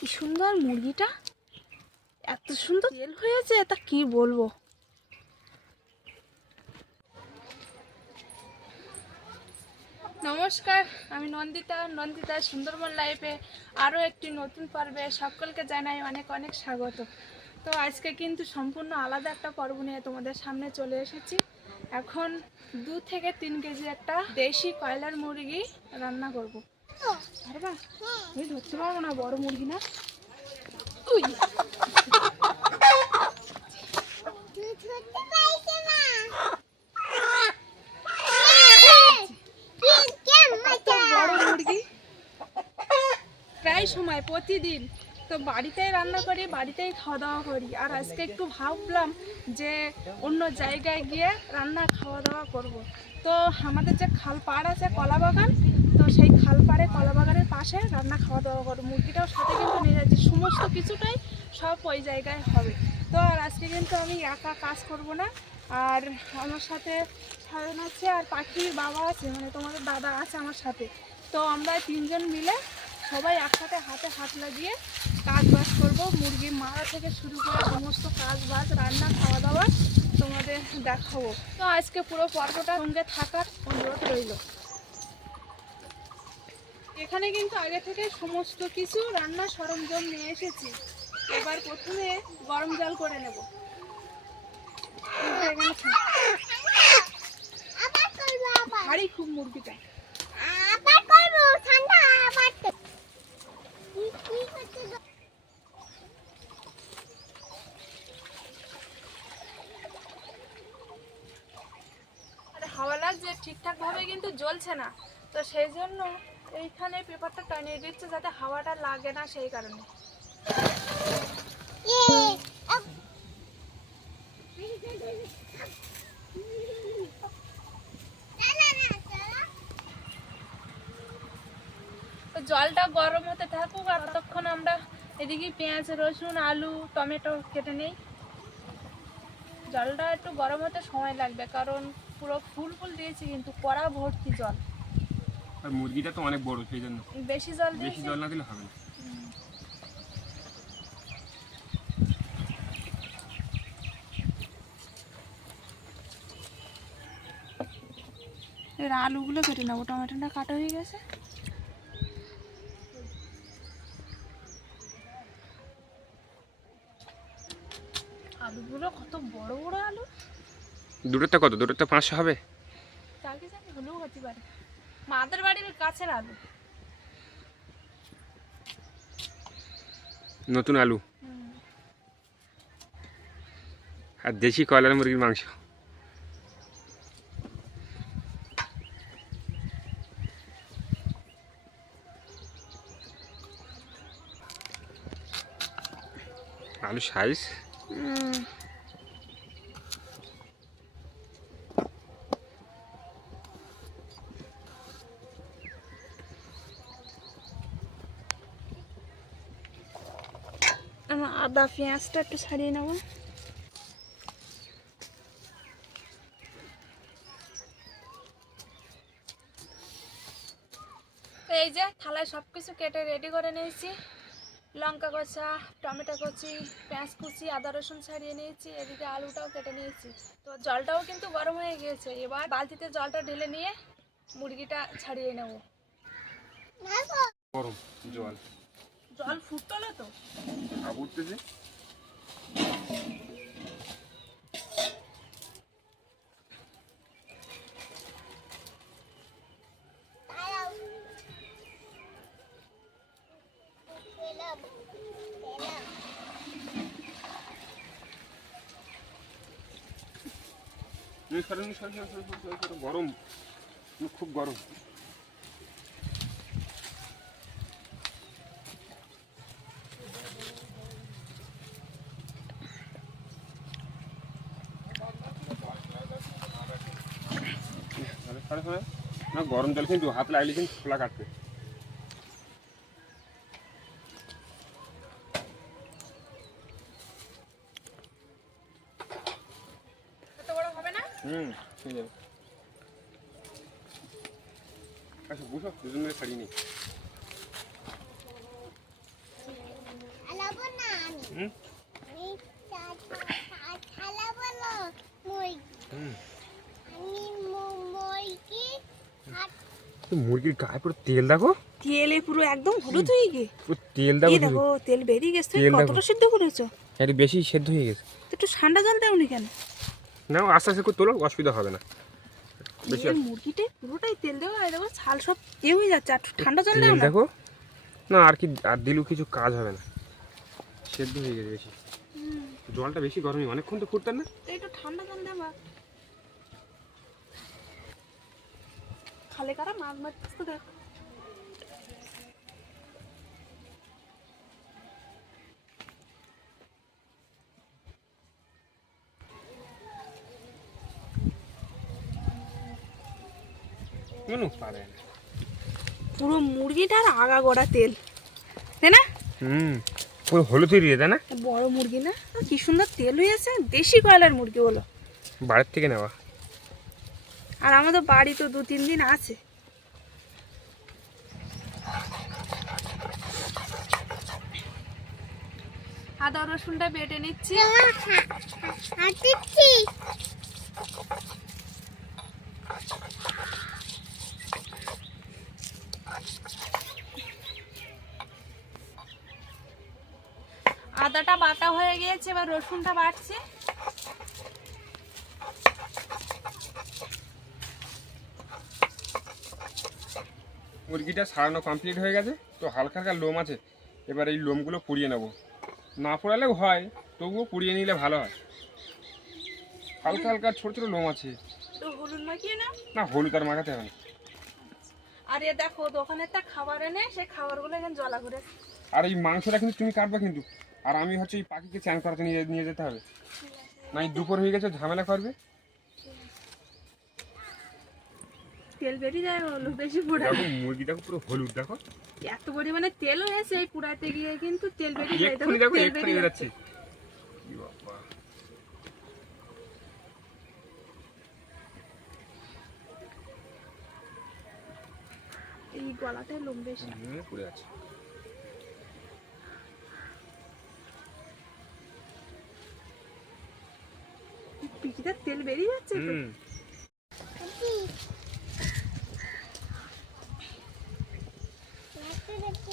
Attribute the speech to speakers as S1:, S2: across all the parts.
S1: কি সুন্দর মুরগিটা? এত সুন্দর তেল হয়েছে, তা কি বলব? নমস্কার, আমি নন্দিতা নন্দিতা সুন্দরবন লাইফে আরও একটি নতুন পর্বে সকলকে জানাই অনেক অনেক স্বাগত। তো আজকে কিন্তু সম্পূর্ণ আলাদা একটা পর্ব নিয়ে তোমাদের সামনে চলে এসেছি। এখন দু থেকে তিন কেজি একটা দেশি কয়লার মুরগি রান্না করব। ধরতে পারব না বড় মুরগি না। কত বড় মুরগি? প্রায় সময় প্রতিদিন। তো বাড়িতেই রান্না করি বাড়িতেই খাওয়া দাওয়া করি। আর আজকে একটু ভাবলাম যে অন্য জায়গায় গিয়ে রান্না খাওয়া দাওয়া করব। তো আমাদের যে খাল পাড় আছে কলা বাগান তো সেই খাল কলা বাগানের পাশে রান্না খাওয়া দাওয়া করব মুরগিটাও সাথে কিন্তু নিয়ে যাচ্ছি। সমস্ত কিছুটাই সব ওই জায়গায় হবে। তো আর আজকে কিন্তু আমি একা কাজ করব না। আর আমার সাথে সায়ন আছে আর পাখির বাবা আছে মানে তোমাদের দাদা আছে আমার সাথে। তো আমরা তিনজন মিলে সবাই একসাথে হাতে হাত লাগিয়ে কাজ বাজ করব। মুরগি মারা থেকে শুরু করে সমস্ত কাজ বাজ রান্না খাওয়া দাওয়া তোমাদের দেখাবো। তো আজকে পুরো পর্বটা সঙ্গে থাকার অনুরোধ রইল। এখানে কিন্তু আগে থেকে সমস্ত কিছু রান্না সরঞ্জাম নিয়ে এসেছি। এবার প্রথমে গরম জল করে নেব। ভারী খুব মুরগিটা। আর হাওয়া লাগছে ঠিকঠাক ভাবে কিন্তু জ্বলছে না তো সেই জন্য এইখানে পেপারটা টানিয়ে দিচ্ছে যাতে হাওয়াটা লাগে না সেই কারণে। জলটা গরম হতে থাকুক আর ততক্ষণ আমরা এদিকে পেঁয়াজ, রসুন, আলু, টমেটো কেটে নেই। জলটা একটু গরম হতে সময় লাগবে, কারণ পুরো ফুল ফুল দিয়েছি কিন্তু কড়া ভর্তি জল।
S2: আর মুরগিটা তো অনেক বড় সেই জন্য।
S1: বেশি জল
S2: বেশি জল না দিলে হবে না।
S1: এর আলুগুলো কেটে নেব টমেটোটা কাটা হয়ে গেছে। আলুগুলো কত বড় বড় আলু?
S2: দুটোতে কত? দুটোতে পাঁচশো হবে?
S1: হলেও হতে পারে। মাদের বাড়ির কাছের আলু।
S2: নতুন আলু। আর দেশি কয়লার মুরগির মাংস। আলু সাইজ
S1: আমার আদা পেঁয়াজটা একটু ছাড়িয়ে নেব। এই যে থালায় সব কিছু কেটে রেডি করে নিয়েছি। লঙ্কা কষা টমেটো কচি, পেঁয়াজ কুচি, আদা রসুন ছাড়িয়ে নিয়েছি, এদিকে আলুটাও কেটে নিয়েছি। তো জলটাও কিন্তু গরম হয়ে গিয়েছে, এবার বালতিতে জলটা ঢেলে নিয়ে মুরগিটা ছাড়িয়ে নেব।
S2: গরম জল।
S1: জল ফুটলো তো।
S2: উঠতেছে? গরম। খুব গরম। গরম জল কিন্তু হাত লাগলে কিন্তু খোলা কাটবে।
S1: এত বড় হবে না?
S2: হুম ঠিক যাবে আচ্ছা বুঝো দুজন মিলে ছাড়িয়ে নি। হুম?
S3: আমি চা- চা- চালাবো না মুরগি
S2: মুরগির গায়ে পুরো তেল দেখো।
S1: তেলে পুরো একদম হলুদ হয়ে গে
S2: পুরো তেল দেখো
S1: দেখো তেল বেরিয়ে গেছে।
S2: দেখো।
S1: কতটা সিদ্ধ করেছ?
S2: একটু বেশি সেদ্ধ হয়ে গেছে।
S1: একটু ঠান্ডা জল কেন?
S2: না আস্তে আস্তে করে তোলো অসুবিধা হবে না। বেশি
S1: মুরগিটা পুরোটাই তেল দেওয়া আর দেখো ছাল সব এ হয়ে যাচ্ছে। আর ঠান্ডা জল দেও না।
S2: দেখো। না আর কি আর দিলেও কিছু কাজ হবে না। সেদ্ধ হয়ে গেছে বেশি। জলটা বেশি গরমই অনেকক্ষণ তো ফুটতেন না?
S1: একটু ঠান্ডা জল দেবা খালে কারা মাছ মারছিস তো দেখ।
S2: কোনো পারে
S1: মুরগিটার আগা গড়া তেল। তাই না?
S2: হুম পুরো হলুদ হয়ে তাই না।
S1: বড় মুরগি না? কি সুন্দর তেল হয়েছে দেশি কয়লার মুরগি বলো।
S2: বাড়ির থেকে নেওয়া।
S1: আর আমাদের বাড়ি তো দু, তিন দিন আছে। আদা, রসুনটা বেটে নিচ্ছি। আদাটা বাটা হয়ে গিয়েছে, এবার রসুনটা বাটছি।
S2: মুরগিটা সারানো কমপ্লিট হয়ে গেছে তো হালকা হালকা লোম আছে এবার এই লোমগুলো পুড়িয়ে নেব। না পোড়ালেও হয় তবুও পুড়িয়ে নিলে ভালো হয়। হালকা হালকা ছোট ছোট লোম আছে।
S1: না
S2: হলুদ আর মাখাতে হবে না।
S1: আর এ দেখো দোকানে একটা খাবার এনে সেই খাবারগুলো এখানে জলা করে।
S2: আর এই মাংসটা কিন্তু তুমি কাটবা কিন্তু। আর আমি হচ্ছে এই পাখিকে চ্যান করাতে নিয়ে নিয়ে যেতে হবে। না দুপুর হয়ে গেছে ঝামেলা করবে।
S1: তেল বেরিয়ে যায় হলুদ বেশি পুরা
S2: দেখো পুরো হলুদ দেখো।
S1: এত পরিমাণে তেল হয়েছে এই পুরাতে গিয়ে কিন্তু তেল বেরিয়ে যায়।
S2: দেখো
S1: তেল বেরিয়ে যাচ্ছে। এই গলাটায় লোম বেশি।
S2: পুড়ে আছে।
S1: তেল বেরিয়ে যাচ্ছে তো।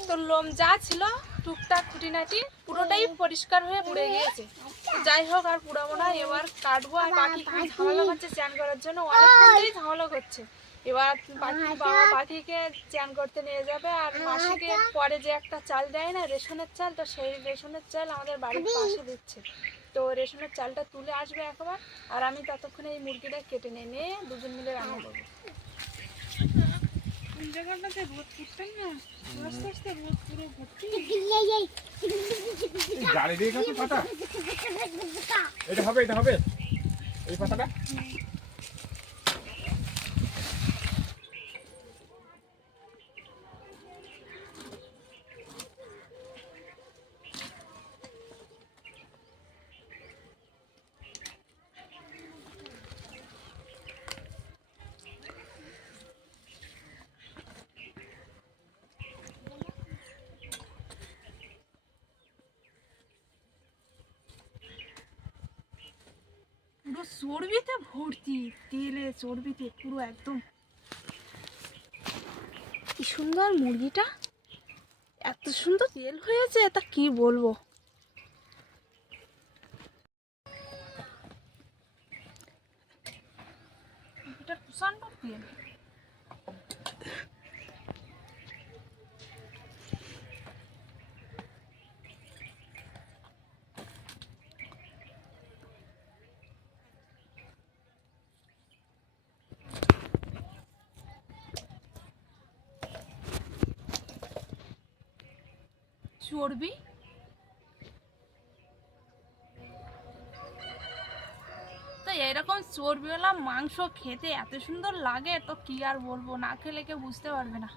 S1: তো লোম যা ছিল, টুকটাক খুঁটিনাটি পুরোটাই পরিষ্কার হয়ে পুড়ে গিয়েছে। যাই হোক, আর পুড়াবো না, এবার কাটবো, আর পাখি খুব ঝামেলা করছে চ্যান করার জন্য, অনেকক্ষণই ঝামেলা করছে। এবার পাখি বাবা পাখিকে চ্যান করতে নিয়ে যাবে, আর মাসিকে পরে যে একটা চাল দেয় না, রেশনের চাল, তো সেই রেশনের চাল আমাদের বাড়ির পাশে দিচ্ছে। তো রেশনের চালটা তুলে আসবে একবার, আর আমি ততক্ষণে এই মুরগিটা কেটে নিয়ে নিয়ে দুজন মিলে রান্না করব। কোন জায়গাটাতে রোদ ফুটতেন না আস্তে আস্তে রোদ পুরো ভর্তি।
S2: জালি দিয়ে গেছো পাতা। এটা হবে এটা হবে। এই পাতাটা?
S1: পুরো চর্বিতে ভর্তি, তেলে চর্বিতে পুরো একদম। কি সুন্দর মুরগিটা? এত সুন্দর তেল হয়েছে, তা কি বলব এটা প্রচণ্ড তেল চর্বি। তো এরকম চর্বিওয়ালা মাংস খেতে এত সুন্দর লাগে, তো কি আর বলব? না খেলে কেউ বুঝতে পারবে না।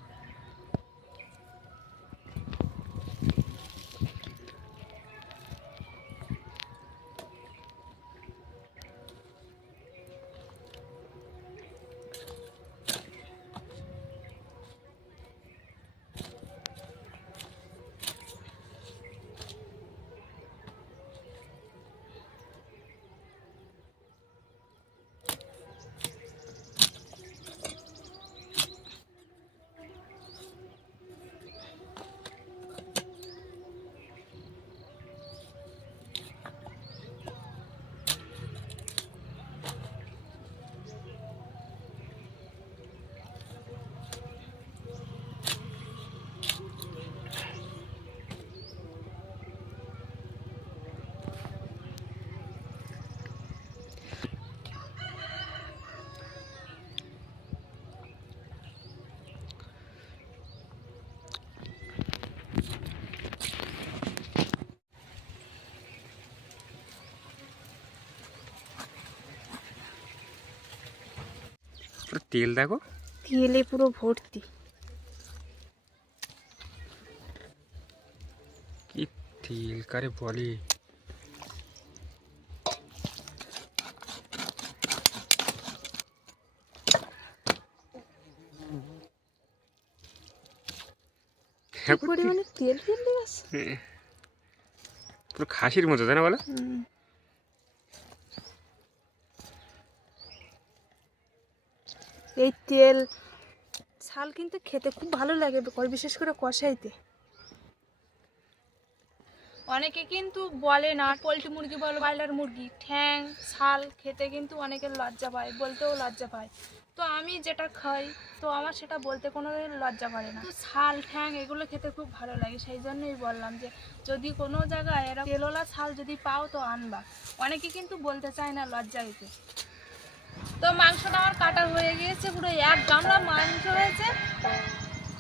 S2: তেল দেখো।
S1: তেলে পুরো ভর্তি।
S2: কি তেল কারে বলে? হ্যাঁ। পুরো খাসির মতো তাই না বলো?
S1: এই তেল ছাল কিন্তু খেতে খুব ভালো লাগে বিশেষ করে কষাইতে। অনেকে কিন্তু বলে না, পোলট্রি মুরগি বলো, ব্রয়লার মুরগি, ঠ্যাং ছাল খেতে কিন্তু অনেকের লজ্জা পায়, বলতেও লজ্জা পায়। তো আমি যেটা খাই, তো আমার সেটা বলতে কোনো লজ্জা করে না। ছাল ঠ্যাং এগুলো খেতে খুব ভালো লাগে, সেই জন্যই বললাম যে, যদি কোনো জায়গায় এরকম তেলোলা ছাল যদি পাও তো আনবা। অনেকে কিন্তু বলতে চায় না লজ্জা দিতে তো মাংসটা আমার কাটা হয়ে গিয়েছে, পুরো এক গামলা মাংস হয়েছে।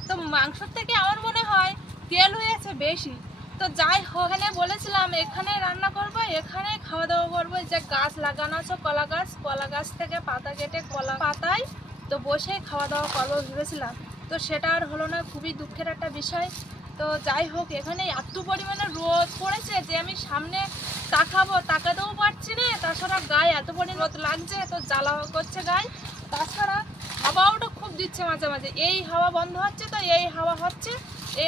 S1: তো মাংসর থেকে আমার মনে হয় তেল হয়েছে বেশি। তো যাই এখানে বলেছিলাম, এখানে রান্না করব, এখানে খাওয়া দাওয়া করব। যে গাছ লাগানো আছে, কলা গাছ কলা গাছ থেকে পাতা কেটে কলা পাতায় তো বসে খাওয়া দাওয়া করব ভেবেছিলাম। তো সেটা আর হলো না, খুবই দুঃখের একটা বিষয়। তো যাই হোক, এখানে এত পরিমাণে রোদ পড়েছে যে আমি সামনে তাকাবো, তাকাতেও পারছি না। তাছাড়া গায়ে এত পরিমাণ রোদ লাগছে, তো জ্বালা করছে গায়ে। তাছাড়া হাওয়াওটা খুব দিচ্ছে মাঝে মাঝে। এই হাওয়া বন্ধ হচ্ছে তো, এই হাওয়া হচ্ছে,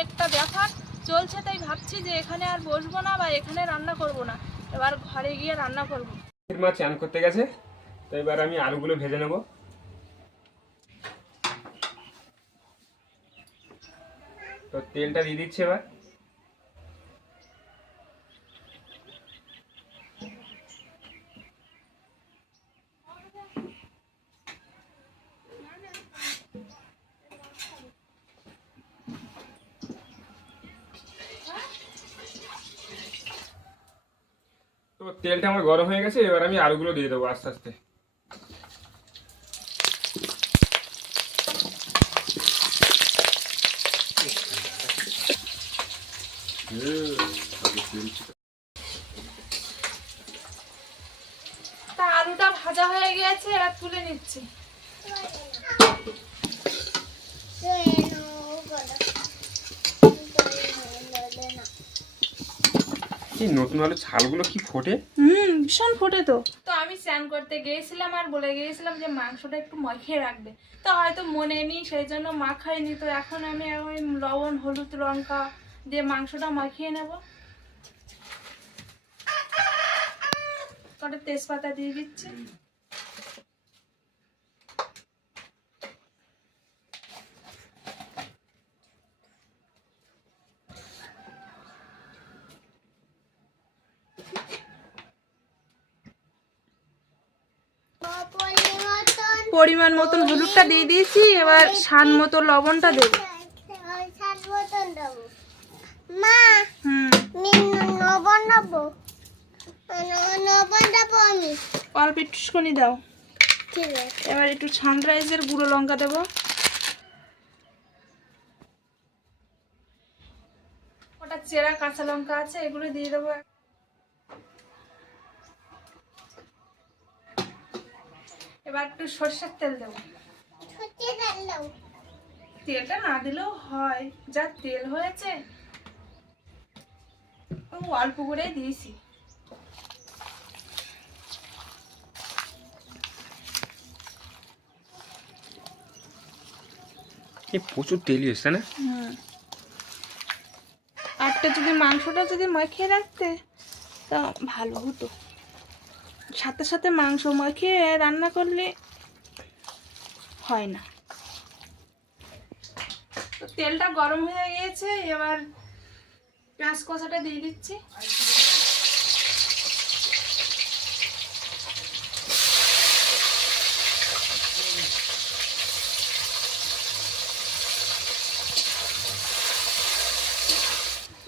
S1: একটা ব্যাপার চলছে, তাই ভাবছি যে এখানে আর বসবো না বা এখানে রান্না করব না। এবার ঘরে গিয়ে রান্না করব।
S2: মা চান করতে গেছে, তো এবার আমি আলুগুলো ভেজে নেব। তো তেলটা দিয়ে দিচ্ছি এবার। তো তেলটা আমার গরম হয়ে গেছে, এবার আমি আলুগুলো দিয়ে দেবো আস্তে আস্তে
S1: তা আলুটা ভাজা হয়ে গেছে এবার তুলে নিচ্ছি
S2: এই নতুন আলু ছালগুলো কি ফোটে?
S1: হুম ভীষণ ফোটে তো। তো আমি স্নান করতে গিয়েছিলাম আর বলে গিয়েছিলাম যে মাংসটা একটু মাখিয়ে রাখবে। তো হয়তো মনে নেই সেই জন্য মাখাইনি। তো এখন আমি ওই লবণ হলুদ লঙ্কা দিয়ে মাংসটা মাখিয়ে নেব। কটা তেজপাতা দিয়ে দিচ্ছি। পরিমাণ মতন হলুদটা দিয়ে দিয়েছি এবার স্বাদ মতো লবণটা দেবো।
S3: মা নবন নেব। আমি।
S1: অল্প একটুখানি দাও। এবার একটু সানরাইজের গুঁড়ো লঙ্কা দেবো। ওটা চেরা কাঁচা লঙ্কা আছে এগুলো দিয়ে দেবো। এবার একটু সর্ষের তেল দেবো। তেলটা না দিলেও হয় যা তেল হয়েছে। ও অল্প করে দিয়েছি।
S2: প্রচুর তেলই এসছে না?
S1: হুম। আরটা যদি মাংসটা যদি মাখিয়ে রাখতে তা ভালো হতো। সাথে সাথে মাংস মাখিয়ে রান্না করলে হয় না। তো তেলটা গরম হয়ে গিয়েছে, এবার পেঁয়াজ কষাটা দিয়ে দিচ্ছি।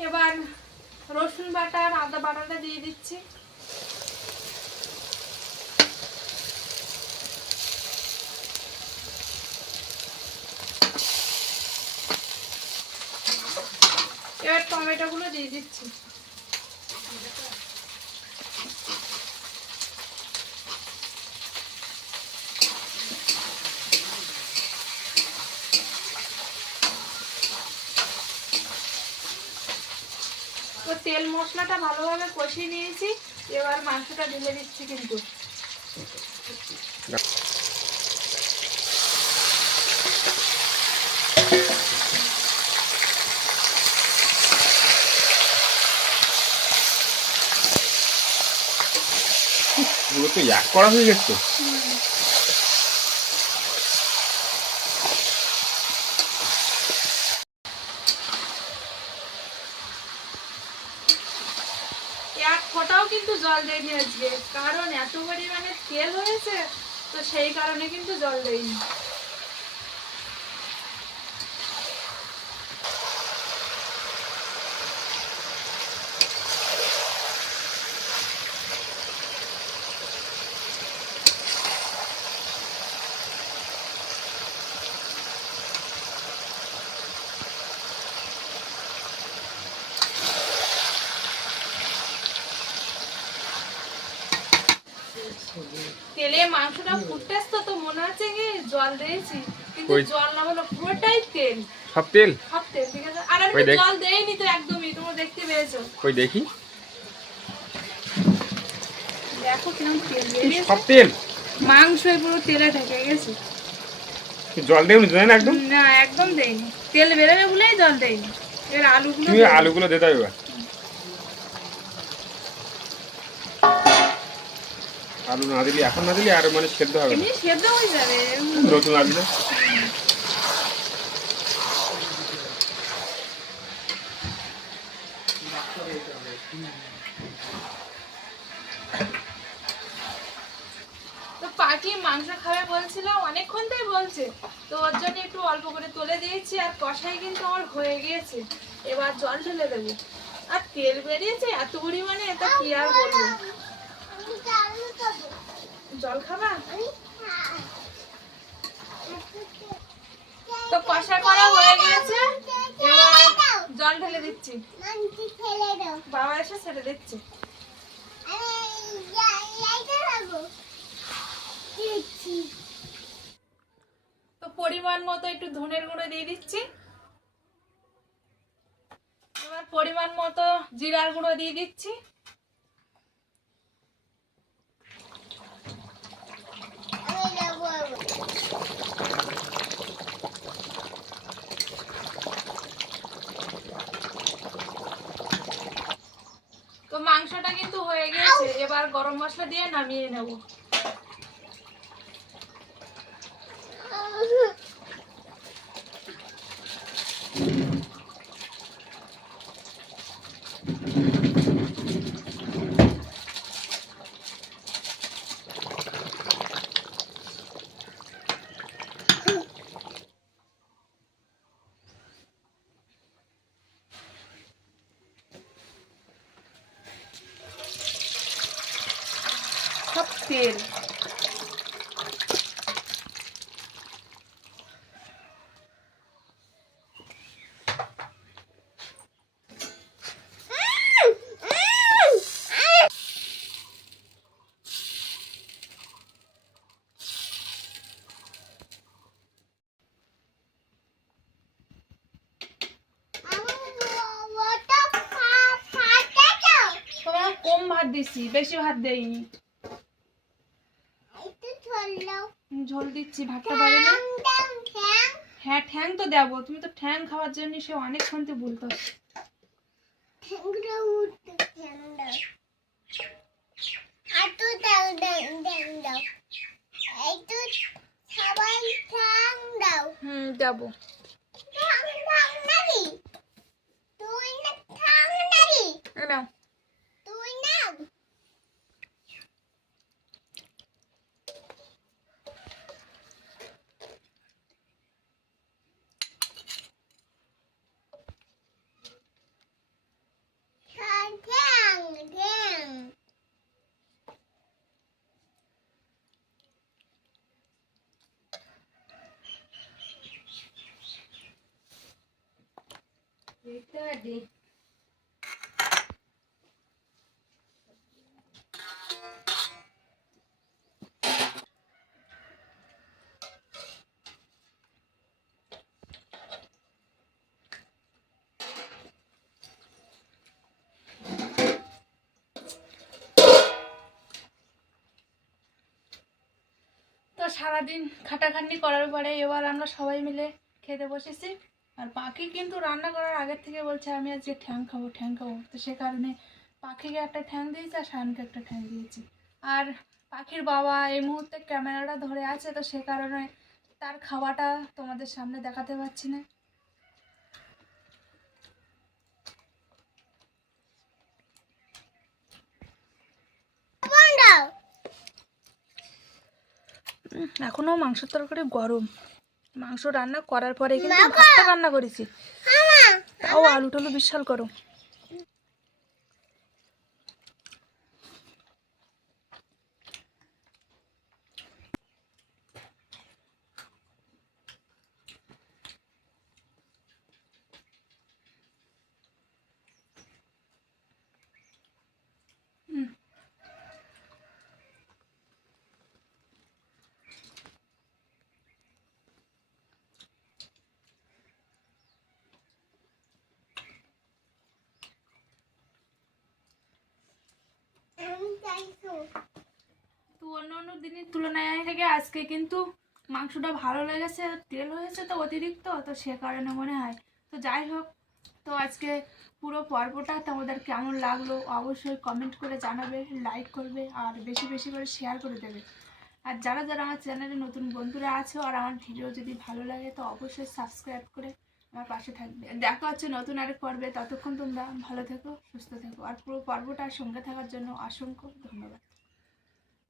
S1: এবার রসুন বাটা আর আদা বাটাটা দিয়ে দিচ্ছি। এবার টমেটোগুলো দিয়ে দিচ্ছি। তো তেল মশলাটা ভালোভাবে কষিয়ে নিয়েছি, এবার মাংসটা ঢেলে দিচ্ছি কিন্তু।
S2: তো এক করা হয়ে গেছে
S1: কিন্তু জল কারণ এত পরিমাণে তেল হয়েছে, তো সেই কারণে কিন্তু জল দেয়নি তেলে মাংসটা তো মনে হচ্ছে কি জল দিয়েছি কিন্তু জল না হলো পুরোটাই তেল।
S2: সব তেল?
S1: সব তেল ঠিক আছে? আর আমি। জল দেইনি তো একদমই তোমরা দেখতে পেয়েছ।
S2: ওই দেখি।
S1: দেখো কীরকম তেল
S2: এই
S1: বেরিয়েছে
S2: সব তেল?
S1: মাংস পুরো তেলে ঢেকে গেছে।
S2: জল জানেন একদম?
S1: না একদম দেয়নি তেল বেরোবে বলেই জল দেয়নি এবার আলুগুলো
S2: তুমি। আলুগুলো দিতে হবে আলু না দিলে এখন না দিলে আর মানে সেদ্ধ হবে না।
S1: এমনি সেদ্ধ যাবে।
S2: নতুন আলু না
S1: মাংস খাবে বলছিল অনেকক্ষণ থেকে বলছে। তো ওর জন্য একটু অল্প করে তুলে দিয়েছি আর কষাই কিন্তু আমার হয়ে গিয়েছে। এবার জল ঢেলে দেবো। আর তেল বেরিয়েছে এত পরিমাণে এটা কি আর বলব? জল খাবা? তো কষা করা হয়ে গিয়েছে এবার জল ঢেলে দিচ্ছি। বাবা এসে ছেড়ে দিচ্ছি। তো পরিমাণ মতো একটু ধনের গুঁড়ো দিয়ে দিচ্ছি। এবার পরিমাণ মতো জিরার গুঁড়ো দিয়ে দিচ্ছি
S3: আমি যাব
S1: তো মাংসটা কিন্তু হয়ে গেছে। এবার গরম মশলা দিয়ে নামিয়ে নেব। সব তেল তোমার কম ভাত দিছি বেশি ভাত দেইনি আমি ঝোল দিচ্ছি ভাতটা বাড়ি না। হ্যাঁ ঠ্যাং তো দেবো তুমি তো ঠ্যাং খাওয়ার জন্য সে অনেকক্ষণ তো বলতো হুম দেবো। এই সারাদিন খাটাখাটনি করার পরে এবার আমরা সবাই মিলে খেতে বসেছি। আর পাখি কিন্তু রান্না করার আগের থেকে বলছে আমি আজকে ঠ্যাং খাব ঠ্যাং খাব। তো সে কারণে পাখিকে একটা ঠ্যাং দিয়েছি আর শানকে একটা ঠ্যাং দিয়েছি। আর পাখির বাবা এই মুহূর্তে ক্যামেরাটা ধরে আছে তো সে কারণে তার খাওয়াটা তোমাদের সামনে দেখাতে পারছি না।
S3: বন্ডাও
S1: উম, এখনও মাংস তরকারি গরম। মাংস রান্না করার পরে কিন্তু ভাতটা রান্না করেছি। তাও আলু টালু বিশাল গরম
S3: আমি চাইছো
S1: তো অন্য অন্য দিনের তুলনায় থেকে আজকে কিন্তু মাংসটা ভালো লেগেছে, তেল হয়েছে তো অতিরিক্ত, তো সে কারণে মনে হয়। তো যাই হোক, তো আজকে পুরো পর্বটা তোমাদের কেমন লাগল অবশ্যই কমেন্ট করে জানাবে লাইক করবে আর বেশি বেশি করে শেয়ার করে দেবে। আর যারা যারা আমার চ্যানেলে নতুন বন্ধুরা আছো আর আমার ভিডিও যদি ভালো লাগে তো অবশ্যই সাবস্ক্রাইব করে আমার পাশে থাকবে। দেখা হচ্ছে নতুন আরেক পর্বে, ততক্ষণ তোমরা ভালো থেকো, সুস্থ থেকো। আর পুরো পর্বটার সঙ্গে থাকার জন্য অসংখ্য ধন্যবাদ।